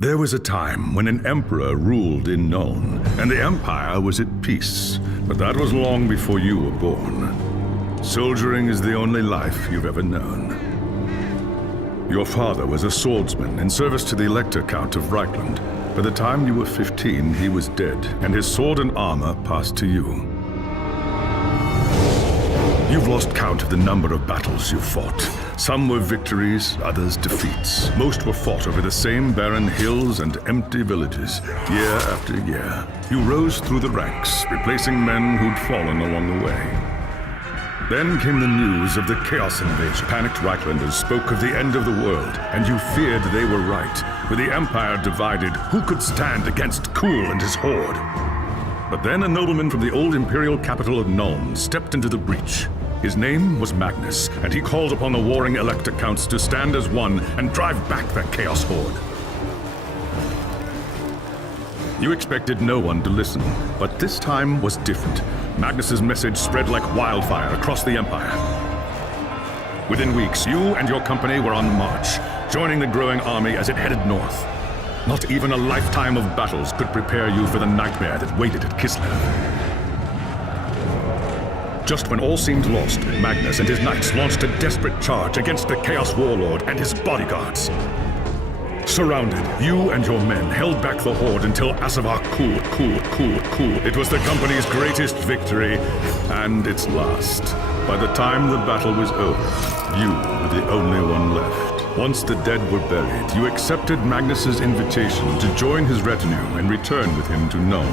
There was a time when an emperor ruled in Nuln, and the empire was at peace. But that was long before you were born. Soldiering is the only life you've ever known. Your father was a swordsman in service to the Elector Count of Reichland. By the time you were 15, he was dead, and his sword and armor passed to you. You've lost count of the number of battles you fought. Some were victories, others defeats. Most were fought over the same barren hills and empty villages, year after year. You rose through the ranks, replacing men who'd fallen along the way. Then came the news of the Chaos invasion. Panicked Reichlanders spoke of the end of the world, and you feared they were right. With the Empire divided, who could stand against Kuhl and his horde? But then a nobleman from the old imperial capital of Nuln stepped into the breach. His name was Magnus, and he called upon the warring Elector Counts to stand as one and drive back the Chaos Horde. You expected no one to listen, but this time was different. Magnus's message spread like wildfire across the Empire. Within weeks, you and your company were on the march, joining the growing army as it headed north. Not even a lifetime of battles could prepare you for the nightmare that waited at Kislev. Just when all seemed lost, Magnus and his knights launched a desperate charge against the Chaos Warlord and his bodyguards. Surrounded, you and your men held back the horde until Asavar Kuhl. It was the company's greatest victory, and its last. By the time the battle was over, you were the only one left. Once the dead were buried, you accepted Magnus's invitation to join his retinue and return with him to Nuln.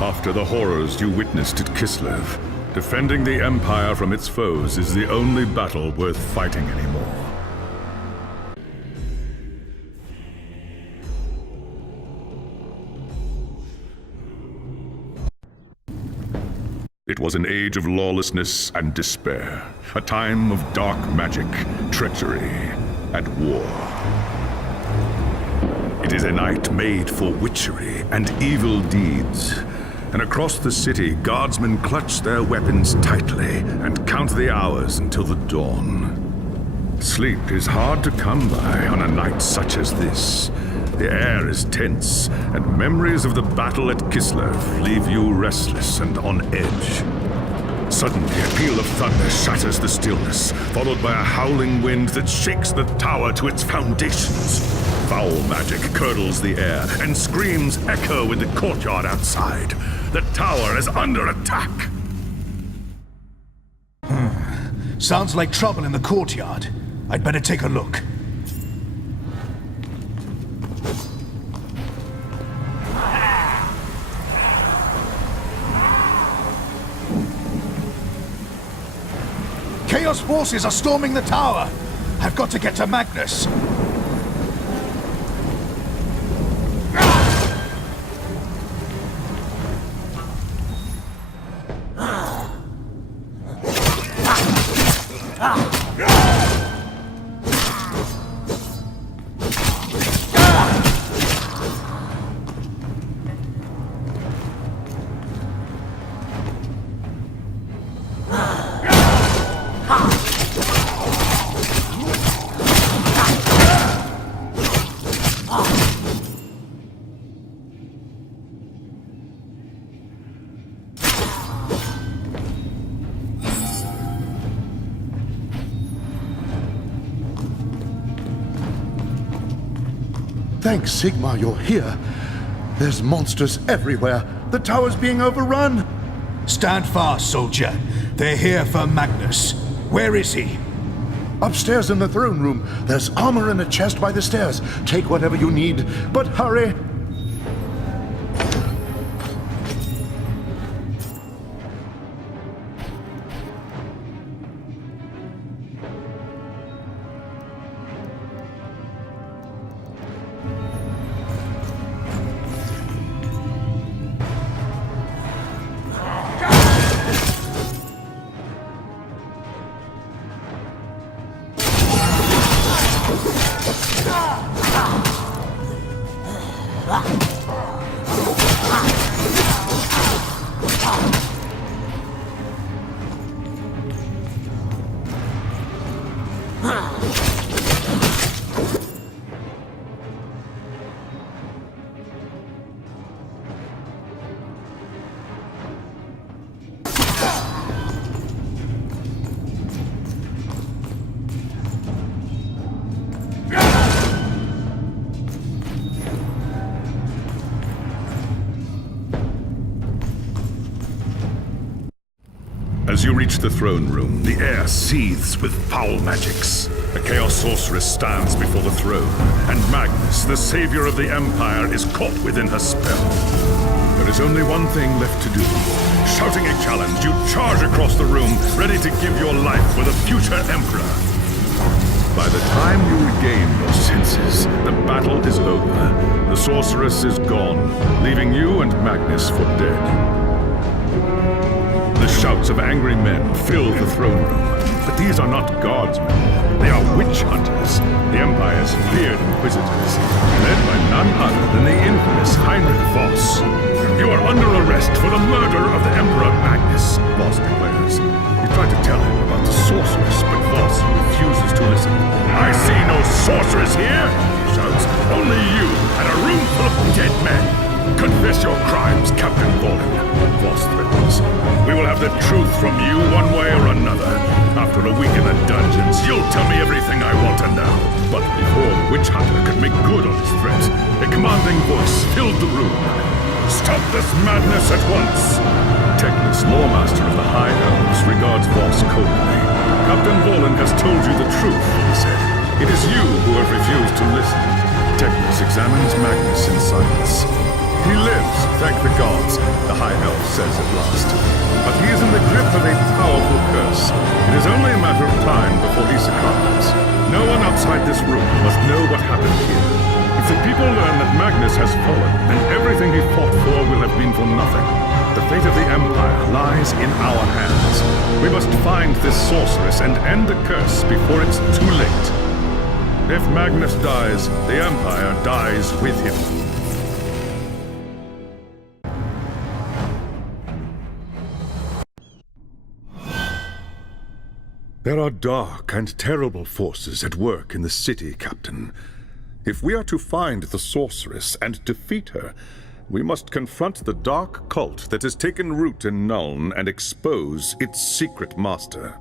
After the horrors you witnessed at Kislev, defending the Empire from its foes is the only battle worth fighting anymore. It was an age of lawlessness and despair, a time of dark magic, treachery, and war. It is a night made for witchery and evil deeds. And across the city, guardsmen clutch their weapons tightly and count the hours until the dawn. Sleep is hard to come by on a night such as this. The air is tense, and memories of the battle at Kislev leave you restless and on edge. Suddenly, a peal of thunder shatters the stillness, followed by a howling wind that shakes the tower to its foundations. Foul magic curdles the air, and screams echo in the courtyard outside. The tower is under attack! Sounds like trouble in the courtyard. I'd better take a look. Chaos forces are storming the tower! I've got to get to Magnus! Thanks, Sigmar, you're here. There's monsters everywhere. The tower's being overrun. Stand fast, soldier. They're here for Magnus. Where is he? Upstairs in the throne room. There's armor in a chest by the stairs. Take whatever you need, but hurry. As you reach the throne room, the air seethes with foul magics. A Chaos Sorceress stands before the throne, and Magnus, the savior of the Empire, is caught within her spell. There is only one thing left to do. Shouting a challenge, you charge across the room, ready to give your life for the future Emperor. By the time you regain your senses, the battle is over. The Sorceress is gone, leaving you and Magnus for dead. The shouts of angry men fill the throne room, but these are not guardsmen. They are witch hunters, the Empire's feared inquisitors, led by none other than the infamous Heinrich Voss. You are under arrest for the murder of the Emperor Magnus, Voss declares. You try to tell him about the sorceress, but Voss refuses to listen. I see no sorceress here, he shouts. Only you and a room full of dead men. Confess your crimes, Captain Vollen, Voss threatens. We will have the truth from you one way or another. After a week in the dungeons, you'll tell me everything I want to know. But before the witch hunter could make good on his threat, a commanding voice filled the room. Stop this madness at once! Teklis, lawmaster of the High Elves, regards Voss coldly. Captain Vollen has told you the truth, he said. It is you who have refused to listen. Teklis examines Magnus in silence. He lives, thank the gods, the High Elf says at last. But he is in the grip of a powerful curse. It is only a matter of time before he succumbs. No one outside this room must know what happened here. If the people learn that Magnus has fallen, then everything he fought for will have been for nothing. The fate of the Empire lies in our hands. We must find this sorceress and end the curse before it's too late. If Magnus dies, the Empire dies with him. There are dark and terrible forces at work in the city, Captain. If we are to find the sorceress and defeat her, we must confront the dark cult that has taken root in Nuln and expose its secret master.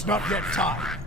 It's not yet time.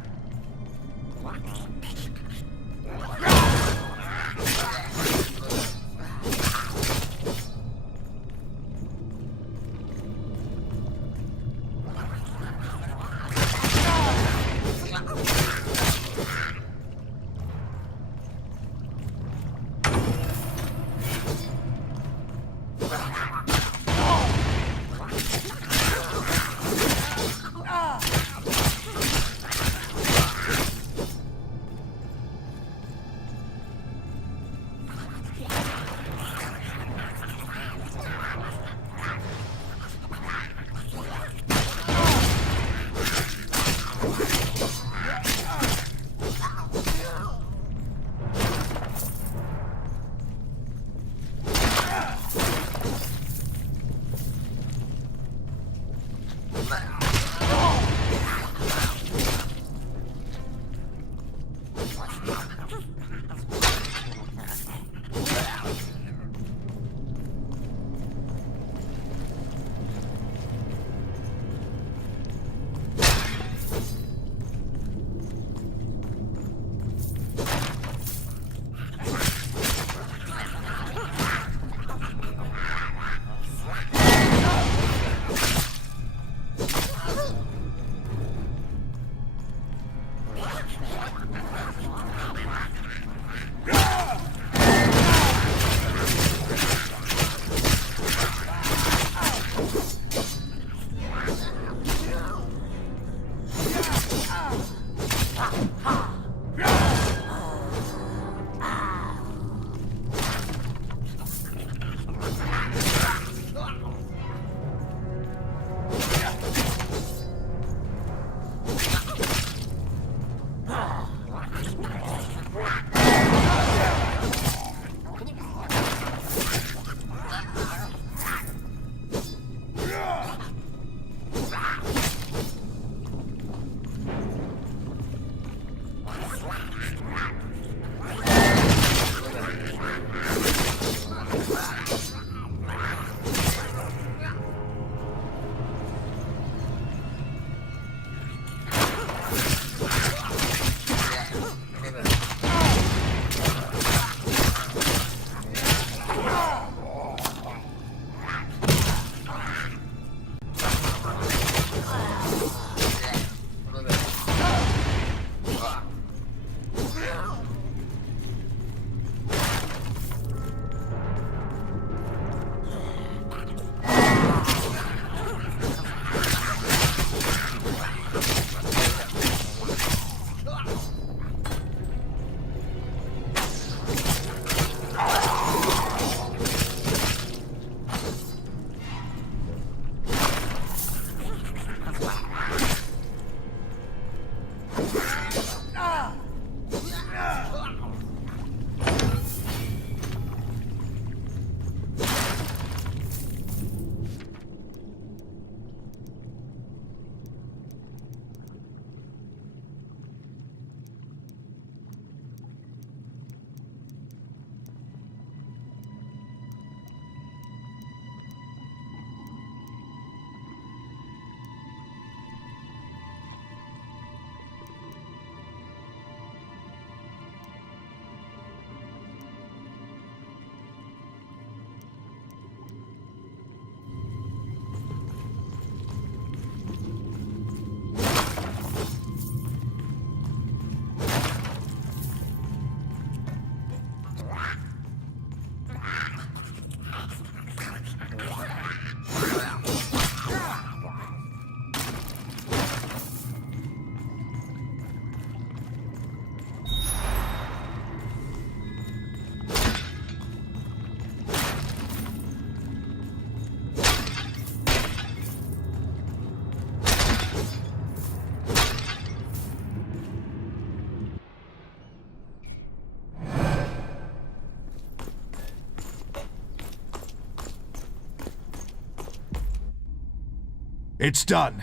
It's done.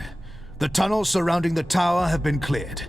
The tunnels surrounding the tower have been cleared.